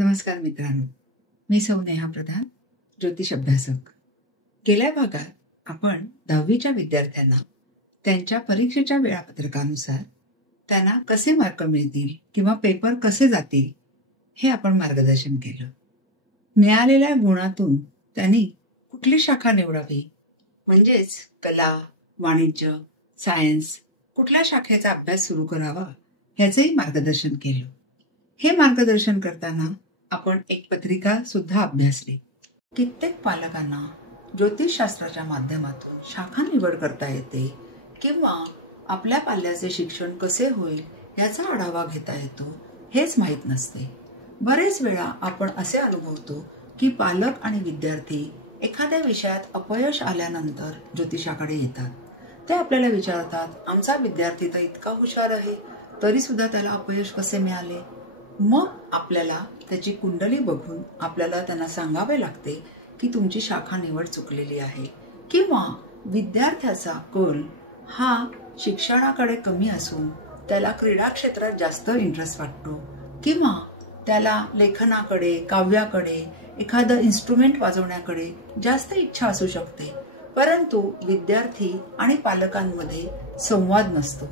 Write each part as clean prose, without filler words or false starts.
नमस्कार मित्रांनो, मी सौ नेहा प्रधान, ज्योतिष अभ्यासक. गेल्या भागात आपण 10वीच्या विद्यार्थ्यांना त्यांच्या परीक्षेच्या वेळापत्रकानुसार त्यांना कसे मार्क मिळतील किंवा पेपर कसे जातील हे आपण मार्गदर्शन केलं. मिळालेल्या गुणातून त्यांनी कुठली शाखा निवडावी, म्हणजेच कला, वाणिज्य, सायन्स कुठल्या शाखेचा अभ्यास सुरू करावा ह्याचंही मार्गदर्शन केलं. हे मार्गदर्शन करताना आपण एक पत्रिका सुद्धा अभ्यासली. कित्येक पालकांना ज्योतिषशास्त्राच्या माध्यमातून शाखा निवड करता येते किंवा आपल्या पाल्याचे शिक्षण कसे होईल याचा आढावा घेता येतो हेच माहीत नसते. बरेच वेळा आपण असे अनुभवतो की पालक आणि विद्यार्थी एखाद्या विषयात अपयश आल्यानंतर ज्योतिषाकडे येतात. ते आपल्याला विचारतात, आमचा विद्यार्थी तर इतका हुशार आहे तरी सुद्धा त्याला अपयश कसे मिळाले. मग आपल्याला त्याची कुंडली बघून आपल्याला त्यांना सांगावे लागते की तुमची शाखा निवड चुकलेली आहे, किंवा विद्यार्थ्याचा कल हा शिक्षणाकडे कमी असून त्याला क्रीडा क्षेत्रात जास्त इंटरेस्ट वाटतो, किंवा त्याला लेखनाकडे, काव्याकडे, एखादं इन्स्ट्रुमेंट वाजवण्याकडे जास्त इच्छा असू शकते. परंतु विद्यार्थी आणि पालकांमध्ये संवाद नसतो.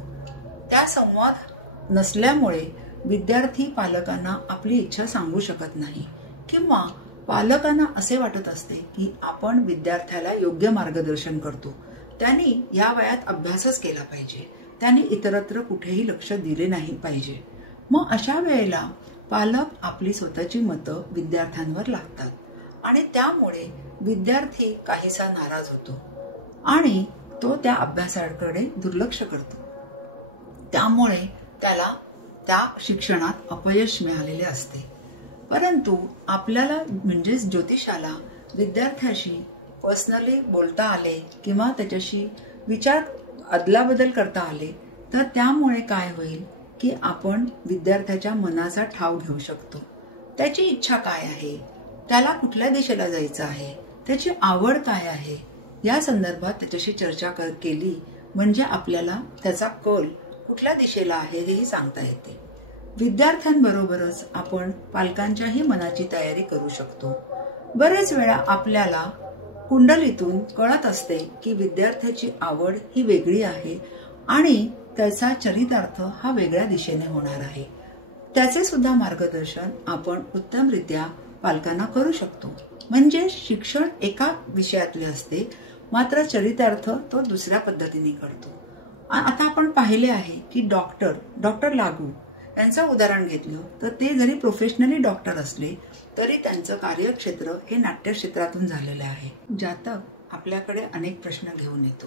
त्या संवाद नसल्यामुळे विद्यार्थी पालकांना आपली इच्छा सांगू शकत नाही, किंवा पालकांना असे वाटत असते की आपण विद्यार्थ्याला योग्य मार्गदर्शन करतो, त्यांनी या वयात अभ्यासच केला पाहिजे, त्यांनी इतरत्र कुठेही लक्ष दिले नाही पाहिजे. मग अशा वेळेला पालक आपली स्वतःची मतं विद्यार्थ्यांवर लागतात आणि त्यामुळे विद्यार्थी काहीसा नाराज होतो आणि तो त्या अभ्यासाकडे दुर्लक्ष करतो. त्यामुळे त्याला त्या शिक्षणात अपयश मिळालेले असते. परंतु आपल्याला म्हणजेच ज्योतिषाला विद्यार्थ्याशी पर्सनली बोलता आले किंवा त्याच्याशी विचार अदलाबदल करता आले तर त्यामुळे काय होईल की आपण विद्यार्थ्याच्या मनाचा ठाव घेऊ शकतो. त्याची इच्छा काय आहे, त्याला कुठल्या दिशेला जायचं आहे, त्याची आवड काय आहे, या संदर्भात त्याच्याशी चर्चा केली म्हणजे आपल्याला त्याचा कल कुठल्या दिशेला आहे हेही सांगता येते. विद्यार्थ्यांबरोबरच आपण पालकांच्याही मनाची तयारी करू शकतो. बरेच वेळा आपल्याला कुंडलीतून कळत असते की विद्यार्थ्याची आवड ही वेगळी आहे आणि त्याचा चरितार्थ हा वेगळ्या दिशेने होणार आहे. त्याचे सुद्धा मार्गदर्शन आपण उत्तमरित्या पालकांना करू शकतो. म्हणजे शिक्षण एका विषयातले असते, मात्र चरितार्थ तो दुसऱ्या पद्धतीने करतो. आता आपण पाहिले आहे की डॉक्टर लागू यांचं उदाहरण घेतलं तर ते जरी प्रोफेशनली डॉक्टर असले तरी त्यांचं कार्यक्षेत्र हे नाट्यक्षेत्रातून झालेलं आहे. जातक आपल्याकडे अनेक प्रश्न घेऊन येतो.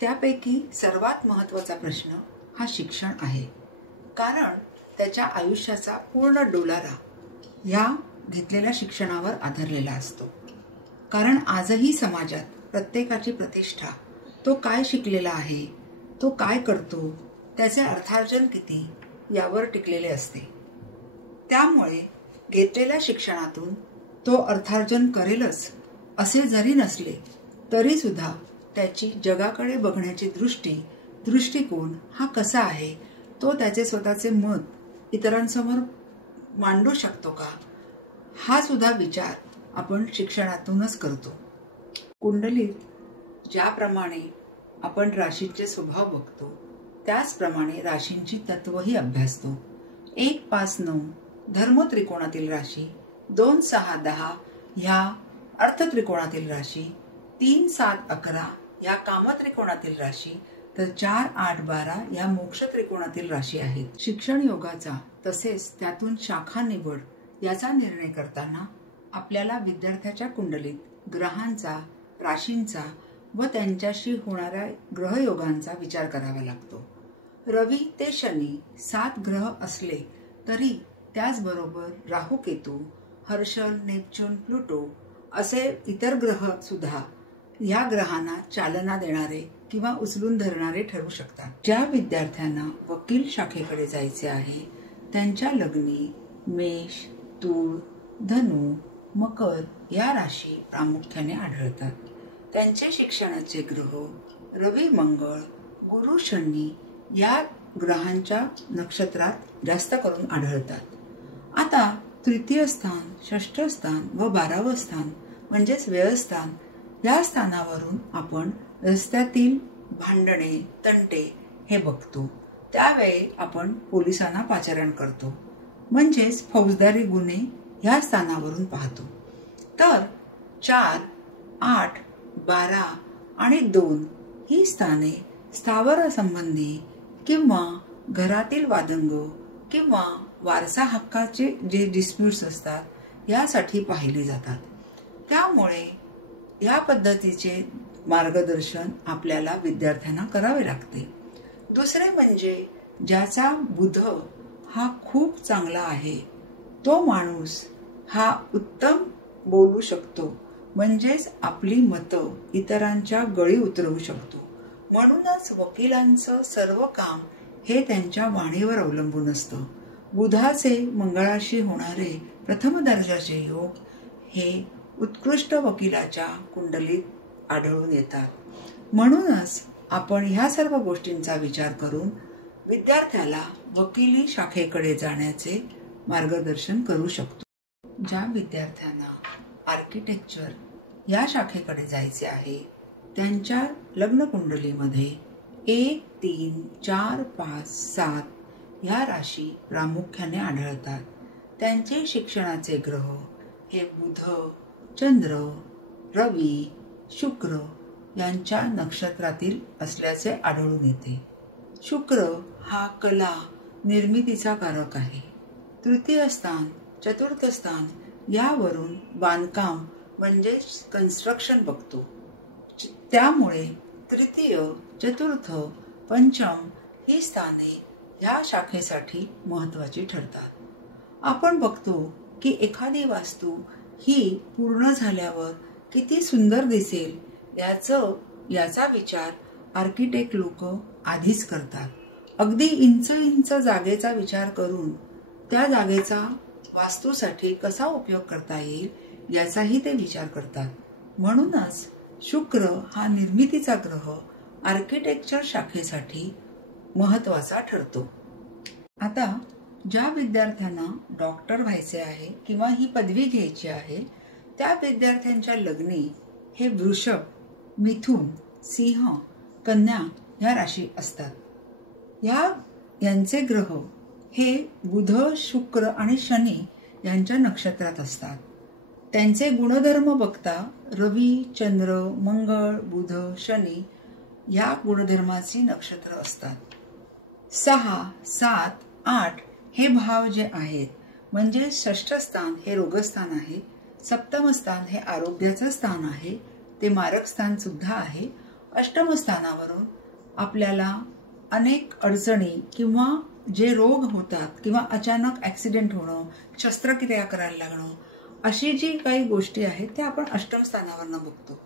त्यापैकी सर्वात महत्वाचा प्रश्न हा शिक्षण आहे, कारण त्याच्या आयुष्याचा पूर्ण डोलारा या घेतलेल्या शिक्षणावर आधारलेला असतो. कारण आजही समाजात प्रत्येकाची प्रतिष्ठा तो काय शिकलेला आहे, तो काय करतो, त्याचे अर्थार्जन किती यावर टिकलेले असते. त्यामुळे घेतलेल्या शिक्षणातून तो अर्थार्जन करेलच असे जरी नसले तरी सुद्धा त्याची जगाकडे बघण्याची दृष्टिकोन हा कसा आहे, तो त्याचे स्वतःचे मत इतरांसमोर मांडू शकतो का, हा सुद्धा विचार आपण शिक्षणातूनच करतो. कुंडलीत ज्याप्रमाणे आपण राशींचे स्वभाव बघतो त्याचप्रमाणे राशींची तत्वही अभ्यासतो. 1, 5, 9 धर्म त्रिकोणातील राशी, 2, 6, 10 ह्या अर्थ त्रिकोणातील राशी, 3, 7, 11 या काम त्रिकोणातील राशी, तर 4, 8, 12 या मोक्ष त्रिकोणातील राशी आहेत. शिक्षण योगाचा तसेच त्यातून शाखा निवड याचा निर्णय करताना आपल्याला विद्यार्थ्याच्या कुंडलीत ग्रहांचा, राशींचा व त्यांच्याशी होणाऱ्या ग्रहयोगांचा विचार करावा लागतो. रवी ते शनी 7 ग्रह असले तरी त्याचबरोबर राहू, केतू, हर्षल, नेपच्यून, प्लुटो असे इतर ग्रह सुद्धा या ग्रहांना चालना देणारे किंवा उचलून धरणारे ठरू शकतात. ज्या विद्यार्थ्यांना वकील शाखेकडे जायचे आहे त्यांच्या लग्नी मेष, तूळ, धनु, मकर या राशी प्रामुख्याने आढळतात. त्यांचे शिक्षणाचे ग्रह रवी, मंगळ, गुरु, शनी या ग्रहांच्या नक्षत्रात जास्त करून आढळतात. आता तृतीय स्थान, षष्ठ स्थान व 12वं स्थान म्हणजेच व्ययस्थान या स्थानावरून आपण रस्त्यातील भांडणे, तंटे हे बघतो. त्यावेळी आपण पोलिसांना पाचारण करतो, म्हणजेच फौजदारी गुन्हे ह्या स्थानावरून पाहतो. तर 4, 8, 12 आणि 2 ही स्थाने स्थावर संबंधी किंवा घरातील वादंग किंवा वारसा हक्काचे जे डिस्प्यूट्स असतात यासाठी पाहिली जातात. त्यामुळे या पद्धतीचे मार्गदर्शन आपल्याला विद्यार्थ्यांना करावे लागते. दुसरे म्हणजे ज्याचा बुध हा खूप चांगला आहे तो माणूस हा उत्तम बोलू शकतो, म्हणजेच आपली मतं इतरांच्या गळी उतरवू शकतो. म्हणूनच वकिलांचं सर्व काम हे त्यांच्या वाणीवर अवलंबून असतं. बुधाचे मंगळाशी होणारे प्रथम दर्जाचे योग हे उत्कृष्ट वकिलाच्या कुंडलीत आढळून येतात. म्हणूनच आपण ह्या सर्व गोष्टींचा विचार करून विद्यार्थ्याला वकिली शाखेकडे जाण्याचे मार्गदर्शन करू शकतो. ज्या विद्यार्थ्यांना आर्किटेक्चर या शाखेकडे जायचे आहे त्यांच्या लग्न कुंडलीमध्ये 1, 3, 4, 5, 7 या राशी प्रामुख्याने आढळतात. त्यांचे शिक्षणाचे ग्रह हे बुध, चंद्र, रवी, शुक्र यांच्या नक्षत्रातील असल्याचे आढळून येते. शुक्र हा कला निर्मितीचा कारक आहे. तृतीय स्थान, चतुर्थ स्थान यावरून बांधकाम म्हणजे कन्स्ट्रक्शन बघतो. त्यामुळे तृतीय, चतुर्थ, पंचम ही स्थाने ह्या शाखेसाठी महत्त्वाची ठरतात. आपण बघतो की एखादी वास्तू ही पूर्ण झाल्यावर किती सुंदर दिसेल याचा विचार आर्किटेक्ट लोक आधीच करतात. अगदी इंच जागेचा विचार करून त्या जागेचा वास्तूसाठी कसा उपयोग करता येईल याचाही ते विचार करतात. म्हणूनच शुक्र हा निर्मितीचा ग्रह आर्किटेक्चर शाखेसाठी महत्त्वाचा ठरतो. आता ज्या विद्यार्थ्यांना डॉक्टर व्हायचे आहे किंवा ही पदवी घ्यायची आहे त्या विद्यार्थ्यांच्या लग्नी हे वृषभ, मिथुन, सिंह, कन्या या राशी असतात. यांचे ग्रह हे बुध, शुक्र आणि शनी यांच्या नक्षत्रात असतात. त्यांचे गुणधर्म बघता रवी, चंद्र, मंगळ, बुध, शनी या गुणधर्माची नक्षत्र असतात. 6, 7, 8 हे भाव जे आहेत म्हणजे षष्ठ स्थान हे रोगस्थान आहे, सप्तम स्थान हे आरोग्याचं स्थान आहे, ते मारक स्थान सुद्धा आहे. अष्टम स्थानावरून आपल्याला अनेक अडचणी किंवा जे रोग होतात किंवा अचानक ॲक्सिडेंट होणं, शस्त्रक्रिया करायला लागणं अशी जी काही गोष्टी आहेत त्या आपण अष्टम स्थानावरनं बघतो.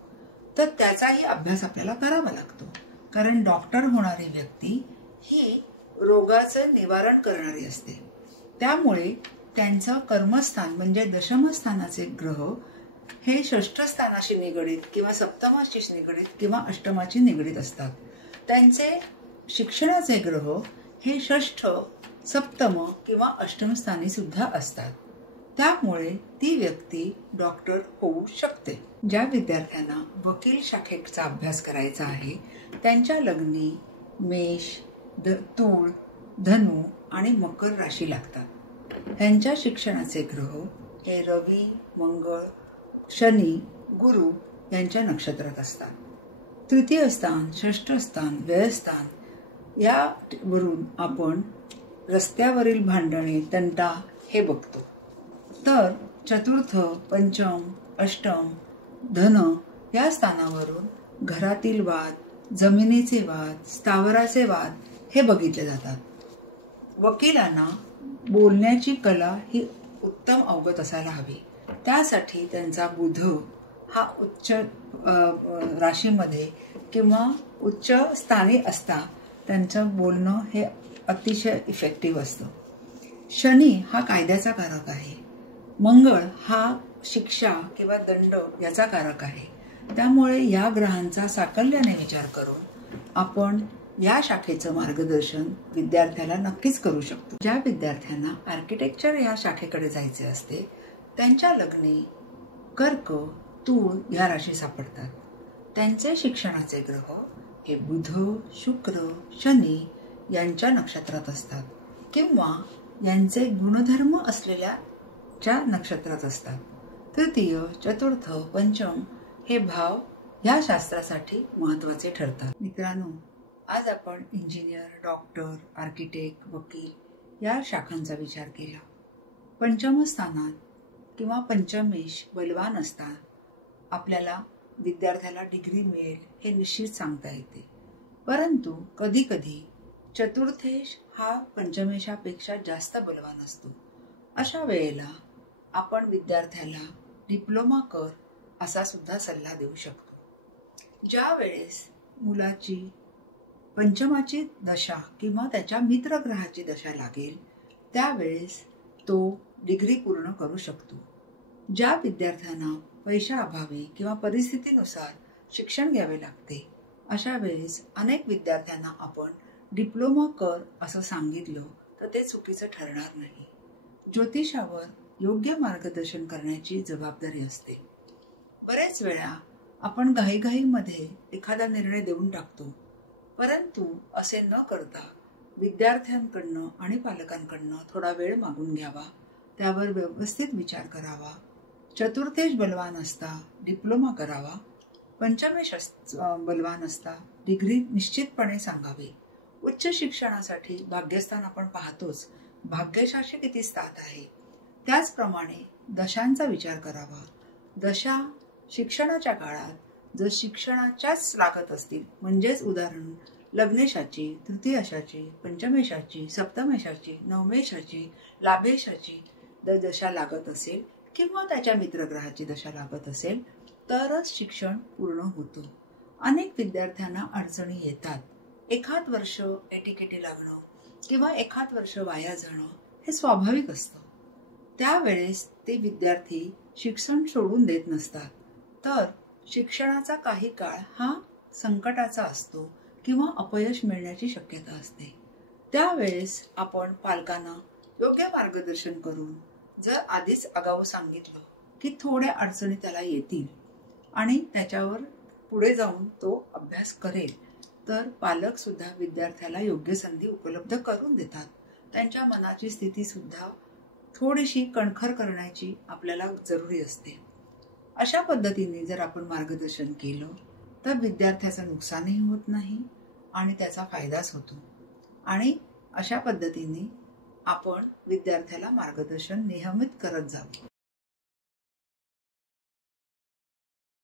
तर त्याचाही अभ्यास आपल्याला करावा लागतो, कारण डॉक्टर होणारी व्यक्ती ही रोगाचं निवारण करणारी असते. त्यामुळे त्यांचं कर्मस्थान म्हणजे दशमस्थानाचे ग्रह हे षष्ठ स्थानाशी निगडीत किंवा सप्तमाशी निगडीत किंवा अष्टमाशी निगडीत असतात. त्यांचे शिक्षणाचे ग्रह हे षष्ठ, सप्तम किंवा अष्टम स्थानी सुद्धा असतात. त्यामुळे ती व्यक्ती डॉक्टर होऊ शकते. ज्या विद्यार्थ्यांना वकील शाखेचा अभ्यास करायचा आहे त्यांच्या लग्नी मेष, तूळ, धनु आणि मकर राशी लागतात. त्यांच्या शिक्षणाचे ग्रह हे रवी, मंगळ, शनी, गुरु यांच्या नक्षत्रात असतात. तृतीय स्थान, षष्ठ स्थान, व्ययस्थान यावरून आपण रस्त्यावरील भांडणे, तंटा हे बघतो. तर चतुर्थ, पंचम, अष्टम, धन या स्थानावरून घरातील वाद, जमिनीचे वाद, स्थावराचे वाद हे बघितले जातात. वकिलांना बोलण्याची कला ही उत्तम अवगत असायला हवी. त्यासाठी त्यांचा बुध हा उच्च राशीमध्ये किंवा उच्च स्थानी असता त्यांचं बोलणं हे अतिशय इफेक्टिव्ह असतं. शनी हा कायद्याचा कारक आहे. मंगळ हा शिक्षा किंवा दंड याचा कारक आहे. त्यामुळे या ग्रहांचा साकल्याने विचार करून आपण या शाखेचं मार्गदर्शन विद्यार्थ्याला नक्कीच करू शकतो. ज्या विद्यार्थ्यांना आर्किटेक्चर या शाखेकडे जायचे असते त्यांच्या लग्नी कर्क, तूळ या राशी सापडतात. त्यांचे शिक्षणाचे ग्रह हे बुध, शुक्र, शनी यांच्या नक्षत्रात असतात किंवा यांचे गुणधर्म असलेल्या नक्षत्रात असतात. तृतीय, चतुर्थ, पंचम हे भाव या शास्त्रासाठी महत्वाचे ठरतात. मित्रांनो, आज आपण इंजिनियर, डॉक्टर, आर्किटेक्ट, वकील या शाखांचा विचार केला. पंचम स्थानात किंवा पंचमेश बलवान असता आपल्याला विद्यार्थ्याला डिग्री मिळेल हे निश्चित सांगता येते. परंतु कधी कधी चतुर्थेश हा पंचमेशापेक्षा जास्त बलवान असतो. अशा वेळेला आपण विद्यार्थ्याला डिप्लोमा कर असा सुद्धा सल्ला देऊ शकतो. ज्या वेळेस मुलाची पंचमाची दशा किंवा त्याच्या मित्रग्रहाची दशा लागेल त्यावेळेस तो डिग्री पूर्ण करू शकतो. ज्या विद्यार्थ्यांना पैशाअभावी किंवा परिस्थितीनुसार शिक्षण घ्यावे लागते अशा वेळेस अनेक विद्यार्थ्यांना आपण डिप्लोमा कर असं सांगितलं तर ते चुकीचं ठरणार नाही. ज्योतिषावर योग्य मार्गदर्शन करण्याची जबाबदारी असते. बरेच वेळा आपण घाईघाईमध्ये एखादा निर्णय देऊन टाकतो, परंतु असे न करता विद्यार्थ्यांकडनं आणि पालकांकडनं थोडा वेळ मागून घ्यावा, त्यावर व्यवस्थित विचार करावा. चतुर्थेश बलवान असता डिप्लोमा करावा, पंचमेश बलवान असता डिग्री निश्चितपणे सांगावी. उच्च शिक्षणासाठी भाग्यस्थान आपण पाहतोच, भाग्यशाशी किती स्थात आहे. त्याचप्रमाणे दशांचा विचार करावा. दशा शिक्षणाच्या काळात जर शिक्षणाच्याच लागत असतील, म्हणजेच उदाहरण लग्नेशाची, तृतीयशाची, पंचमेशाची, सप्तमेशाची, नवमेशाची, लाभेशाची दशा लागत असेल किंवा त्याच्या मित्रग्रहाची दशा लागत असेल तरच शिक्षण पूर्ण होतं. अनेक विद्यार्थ्यांना अडचणी येतात. एखाद वर्ष एटीकेटी लागणं किंवा एखाद वर्ष वाया जाणं हे स्वाभाविक असतं. त्यावेळेस ते विद्यार्थी शिक्षण सोडून देत नसतात, तर शिक्षणाचा काही काळ हा संकटाचा असतो किंवा अपयश मिळण्याची शक्यता असते. त्यावेळेस आपण पालकांना योग्य मार्गदर्शन करून जर आधीच आगाऊ सांगितलं की थोड्या अडचणी त्याला येतील आणि त्याच्यावर पुढे जाऊन तो अभ्यास करेल तर पालक सुद्धा विद्यार्थ्याला योग्य संधी उपलब्ध करून देतात. त्यांच्या मनाची स्थिती सुद्धा थोडीशी कणखर करण्याची आपल्याला जरुरी असते. अशा पद्धतीने जर आपण मार्गदर्शन केलं तर विद्यार्थ्याचं नुकसानही होत नाही आणि त्याचा फायदाच होतो. आणि अशा पद्धतीने आपण विद्यार्थ्याला मार्गदर्शन नियमित करत जावं.